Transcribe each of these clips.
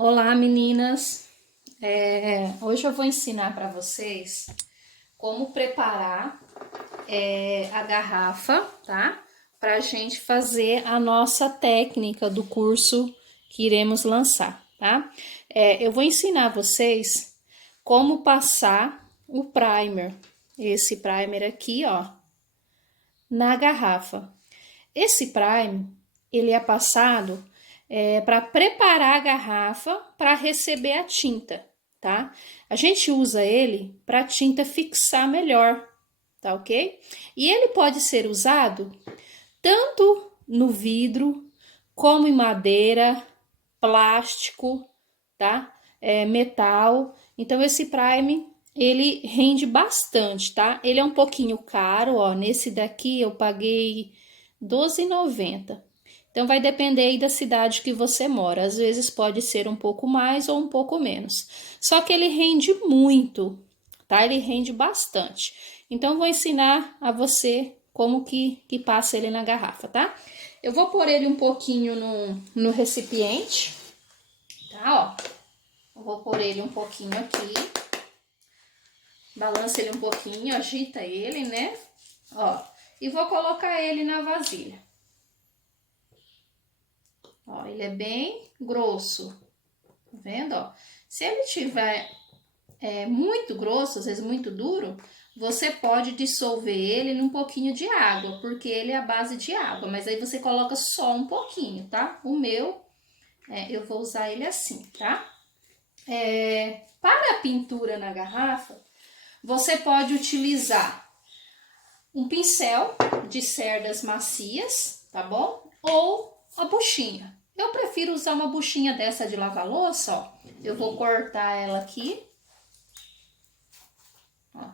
Olá, meninas! Hoje eu vou ensinar para vocês como preparar a garrafa, tá? Para a gente fazer a nossa técnica do curso que iremos lançar, tá? Eu vou ensinar vocês como passar o primer, esse primer aqui, ó, na garrafa. Esse primer, ele é passado para preparar a garrafa para receber a tinta, tá? A gente usa ele para a tinta fixar melhor, tá ok? E ele pode ser usado tanto no vidro, como em madeira, plástico, tá? Metal. Então, esse primer, ele rende bastante, tá? Ele é um pouquinho caro, ó. Nesse daqui eu paguei R$12,90. Então, vai depender aí da cidade que você mora. Às vezes pode ser um pouco mais ou um pouco menos. Só que ele rende muito, tá? Ele rende bastante. Então, vou ensinar a você como que passa ele na garrafa, tá? Eu vou pôr ele um pouquinho no recipiente, tá? Ó, eu vou pôr ele um pouquinho aqui. Balança ele um pouquinho, agita ele, né? Ó, e vou colocar ele na vasilha. Ó, ele é bem grosso, tá vendo, ó? Se ele tiver muito grosso, às vezes muito duro, você pode dissolver ele num pouquinho de água, porque ele é a base de água, mas aí você coloca só um pouquinho, tá? O meu, eu vou usar ele assim, tá? Para a pintura na garrafa, você pode utilizar um pincel de cerdas macias, tá bom? Ou a buchinha. Eu prefiro usar uma buchinha dessa de lavar louça, ó. Eu vou cortar ela aqui. Ó.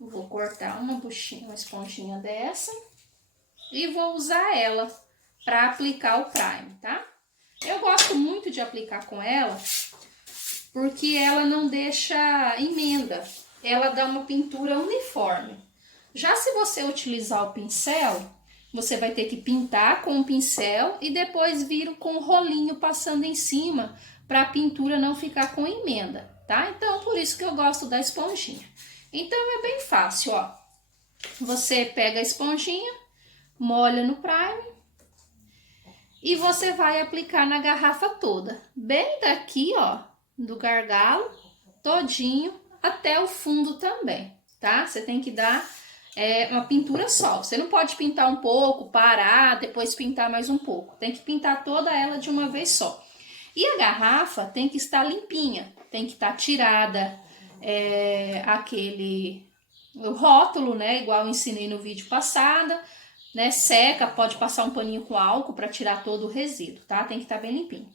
Vou cortar uma buchinha, uma esponjinha dessa. E vou usar ela para aplicar o primer, tá? Eu gosto muito de aplicar com ela, porque ela não deixa emenda. Ela dá uma pintura uniforme. Já se você utilizar o pincel, você vai ter que pintar com o pincel e depois vir com o rolinho passando em cima para a pintura não ficar com emenda, tá? Então, por isso que eu gosto da esponjinha. Então, é bem fácil, ó. Você pega a esponjinha, molha no primer e você vai aplicar na garrafa toda. Bem daqui, ó, do gargalo, todinho, até o fundo também, tá? Você tem que dar uma pintura só. Você não pode pintar um pouco, parar, depois pintar mais um pouco. Tem que pintar toda ela de uma vez só. E a garrafa tem que estar limpinha, tem que estar tirada o rótulo, né? Igual eu ensinei no vídeo passado, né? Seca, pode passar um paninho com álcool para tirar todo o resíduo, tá? Tem que estar bem limpinho.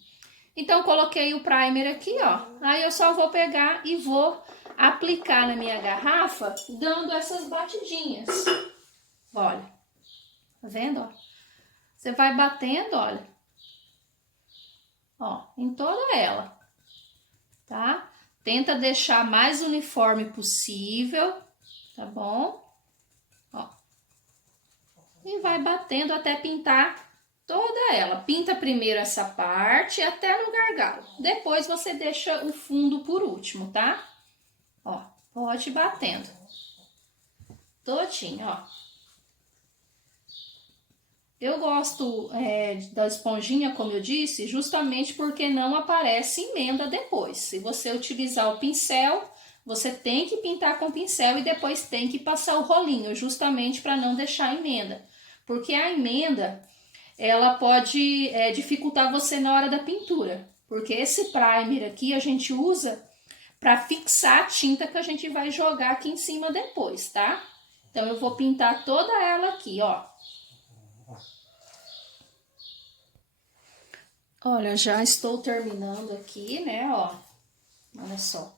Então, coloquei o primer aqui, ó. Aí eu só vou pegar e vou aplicar na minha garrafa, dando essas batidinhas. Olha, tá vendo, ó? Você vai batendo, olha. Ó, em toda ela, tá? Tenta deixar mais uniforme possível, tá bom? Ó. E vai batendo até pintar toda ela. Pinta primeiro essa parte até no gargalo. Depois você deixa o fundo por último, tá? Ó, pode ir batendo. Todinho, ó. Eu gosto da esponjinha, como eu disse, justamente porque não aparece emenda depois. Se você utilizar o pincel, você tem que pintar com o pincel e depois tem que passar o rolinho, justamente para não deixar emenda. Porque a emenda, ela pode dificultar você na hora da pintura. Porque esse primer aqui a gente usa para fixar a tinta que a gente vai jogar aqui em cima depois, tá? Então, eu vou pintar toda ela aqui, ó. Olha, já estou terminando aqui, né, ó. Olha só,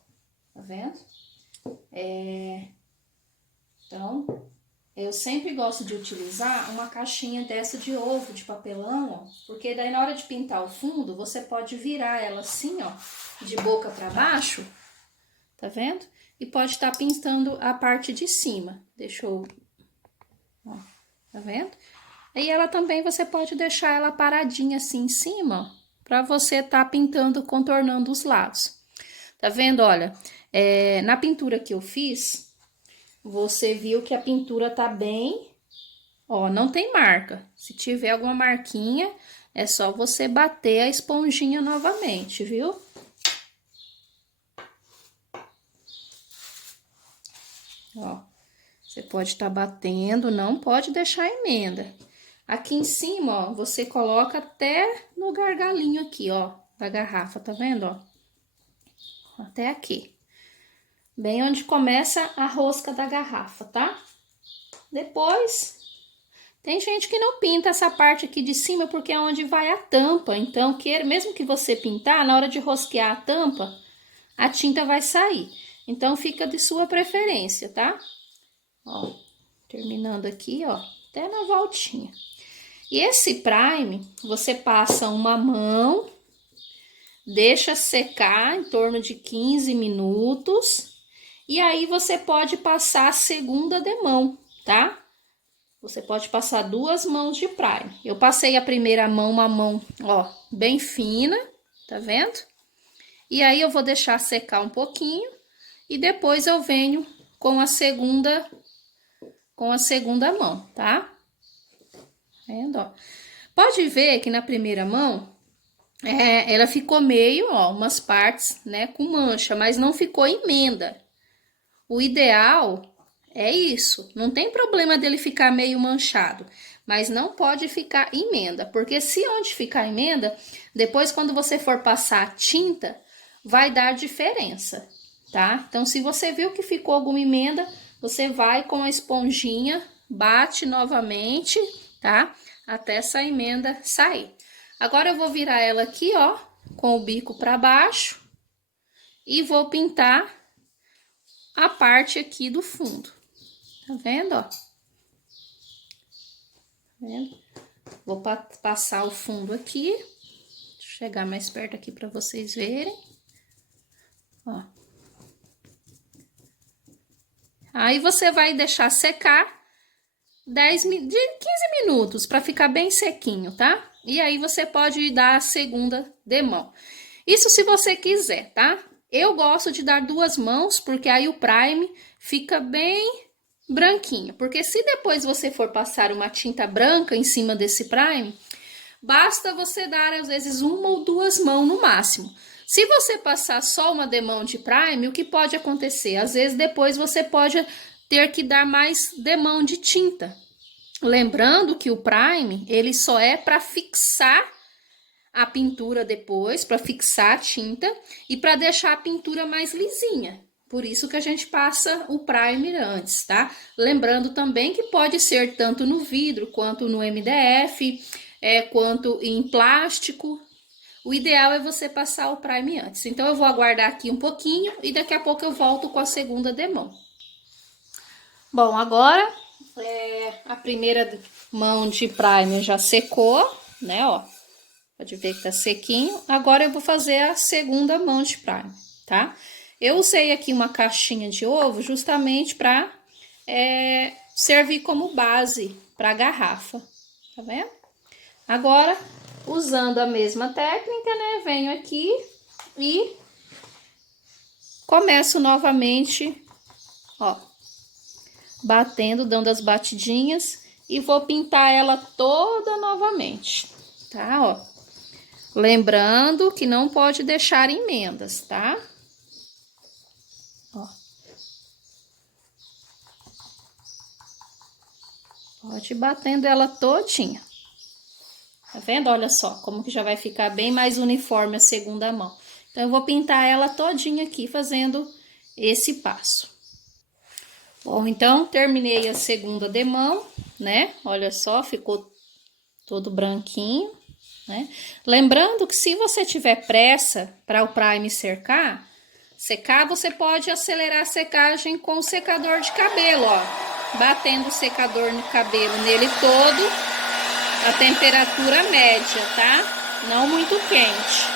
tá vendo? Então, eu sempre gosto de utilizar uma caixinha dessa de ovo, de papelão, ó. Porque daí na hora de pintar o fundo, você pode virar ela assim, ó, de boca para baixo, tá vendo? E pode estar pintando a parte de cima. Deixa eu... Ó, tá vendo? E ela também, você pode deixar ela paradinha assim em cima, ó. para você tá pintando, contornando os lados. Tá vendo? Olha, na pintura que eu fiz, você viu que a pintura tá bem, ó, não tem marca. Se tiver alguma marquinha, é só você bater a esponjinha novamente, viu? Ó, você pode estar batendo, não pode deixar emenda. Aqui em cima, ó, você coloca até no gargalinho aqui, ó, da garrafa, tá vendo, ó? Até aqui. Bem onde começa a rosca da garrafa, tá? Depois, tem gente que não pinta essa parte aqui de cima porque é onde vai a tampa. Então, mesmo que você pintar, na hora de rosquear a tampa, a tinta vai sair. Então, fica de sua preferência, tá? Ó, terminando aqui, ó, até na voltinha. E esse prime, você passa uma mão, deixa secar em torno de 15 minutos. E aí, você pode passar a segunda demão, tá? Você pode passar 2 mãos de prime. Eu passei a primeira mão, uma mão, ó, bem fina, tá vendo? E aí, eu vou deixar secar um pouquinho e depois eu venho com a segunda mão, tá? Vendo, ó? Pode ver que na primeira mão, ela ficou meio, ó, umas partes, né, com mancha, mas não ficou emenda. O ideal é isso, não tem problema dele ficar meio manchado, mas não pode ficar emenda, porque se onde ficar emenda, depois quando você for passar a tinta, vai dar diferença, tá? Então, se você viu que ficou alguma emenda, você vai com a esponjinha, bate novamente, tá? Até essa emenda sair. Agora, eu vou virar ela aqui, ó, com o bico para baixo e vou pintar a parte aqui do fundo. Tá vendo, ó? Tá vendo? Vou passar o fundo aqui. Deixa eu chegar mais perto aqui para vocês verem. Ó. Aí, você vai deixar secar de 15 minutos para ficar bem sequinho, tá? E aí, você pode dar a segunda demão. Isso se você quiser, tá? Eu gosto de dar 2 mãos, porque aí o prime fica bem branquinho. Porque se depois você for passar uma tinta branca em cima desse prime, basta você dar, às vezes, 1 ou 2 mãos no máximo. Se você passar só uma demão de prime, o que pode acontecer? Às vezes, depois você pode ter que dar mais demão de tinta. Lembrando que o prime, ele só é para fixar a pintura depois, para fixar a tinta e para deixar a pintura mais lisinha. Por isso que a gente passa o primer antes, tá? Lembrando também que pode ser tanto no vidro, quanto no MDF, quanto em plástico. O ideal é você passar o primer antes. Então, eu vou aguardar aqui um pouquinho e daqui a pouco eu volto com a segunda demão. Bom, agora a primeira mão de primer já secou, né, ó. Pode ver que tá sequinho. Agora, eu vou fazer a segunda mão de primer, tá? Eu usei aqui uma caixinha de ovo justamente para servir como base para a garrafa, tá vendo? Agora, usando a mesma técnica, né? Venho aqui e começo novamente, ó, batendo, dando as batidinhas e vou pintar ela toda novamente, tá? Ó. Lembrando que não pode deixar emendas, tá? Ó. Pode ir batendo ela todinha. Tá vendo? Olha só, como que já vai ficar bem mais uniforme a segunda mão. Então, eu vou pintar ela todinha aqui, fazendo esse passo. Bom, então, terminei a segunda demão, né? Olha só, ficou todo branquinho, né? Lembrando que se você tiver pressa para o prime secar, você pode acelerar a secagem com o secador de cabelo, ó. Batendo o secador no cabelo nele todo, a temperatura média, tá? Não muito quente.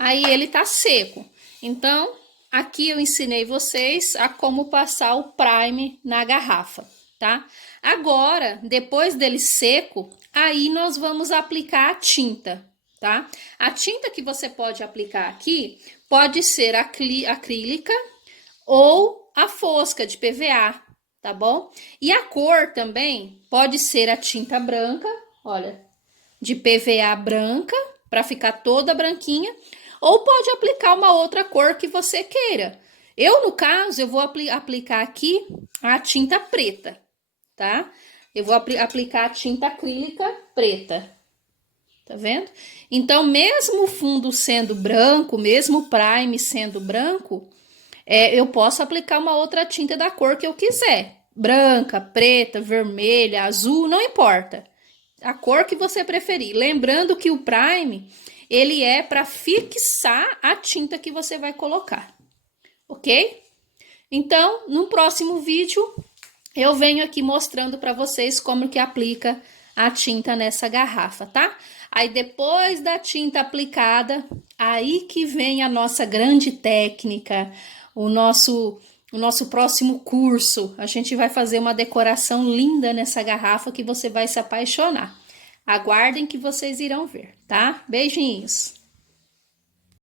Aí ele tá seco. Então, aqui eu ensinei vocês a como passar o prime na garrafa, tá? Agora, depois dele seco, aí nós vamos aplicar a tinta, tá? A tinta que você pode aplicar aqui pode ser acrílica ou a fosca de PVA, tá bom? E a cor também pode ser a tinta branca, olha, de PVA branca, para ficar toda branquinha, ou pode aplicar uma outra cor que você queira. Eu, no caso, eu vou aplicar aqui a tinta preta, tá? Eu vou aplicar a tinta acrílica preta, tá vendo? Então, mesmo o fundo sendo branco, mesmo o prime sendo branco, eu posso aplicar uma outra tinta da cor que eu quiser. Branca, preta, vermelha, azul, não importa. A cor que você preferir. Lembrando que o prime, ele é para fixar a tinta que você vai colocar. Ok? Então, no próximo vídeo, eu venho aqui mostrando para vocês como que aplica a tinta nessa garrafa, tá? Aí, depois da tinta aplicada, aí que vem a nossa grande técnica, o nosso próximo curso. A gente vai fazer uma decoração linda nessa garrafa que você vai se apaixonar. Aguardem que vocês irão ver, tá? Beijinhos!